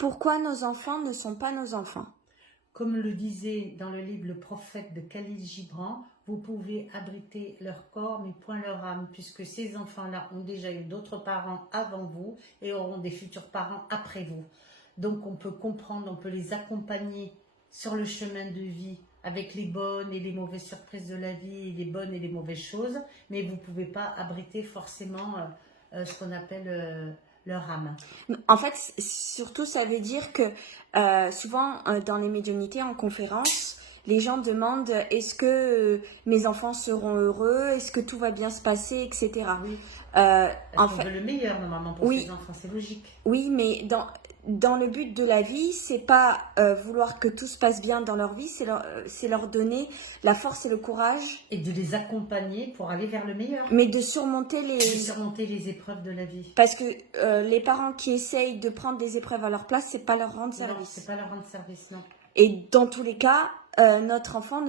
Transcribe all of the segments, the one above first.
Pourquoi nos enfants ne sont pas nos enfants? Comme le disait dans le livre Le Prophète de Khalil Gibran, vous pouvez abriter leur corps mais point leur âme, puisque ces enfants-là ont déjà eu d'autres parents avant vous et auront des futurs parents après vous. Donc on peut comprendre, on peut les accompagner sur le chemin de vie avec les bonnes et les mauvaises surprises de la vie, les bonnes et les mauvaises choses, mais vous ne pouvez pas abriter forcément ce qu'on appelle leur âme. En fait, surtout, ça veut dire que souvent, dans les médiumnités, en conférence, les gens demandent est-ce que mes enfants seront heureux, est-ce que tout va bien se passer, etc. Oui. En Parce qu'on fait, veut le meilleur normalement pour oui. ses enfants, c'est logique. Oui, mais dans le but de la vie, c'est pas vouloir que tout se passe bien dans leur vie, c'est leur donner la force et le courage, Et de les accompagner pour aller vers le meilleur. mais de surmonter De surmonter les épreuves de la vie. Parce que les parents qui essayent de prendre des épreuves à leur place, c'est pas leur rendre Non, service. c'est pas leur rendre service, non. Et dans tous les cas, notre enfant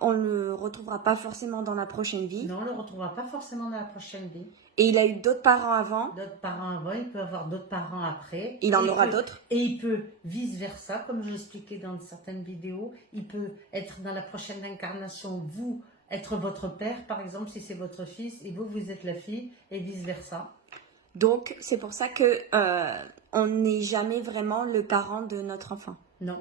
on le retrouvera pas forcément dans la prochaine vie. Non, on le retrouvera pas forcément dans la prochaine vie. Et il a eu d'autres parents avant. D'autres parents avant, il peut avoir d'autres parents après. Il en aura d'autres. Et il peut vice-versa, comme je l'expliquais dans certaines vidéos, il peut être dans la prochaine incarnation, vous, être votre père, par exemple, si c'est votre fils, et vous, vous êtes la fille, et vice-versa. Donc, c'est pour ça que on n'est jamais vraiment le parent de notre enfant. Non.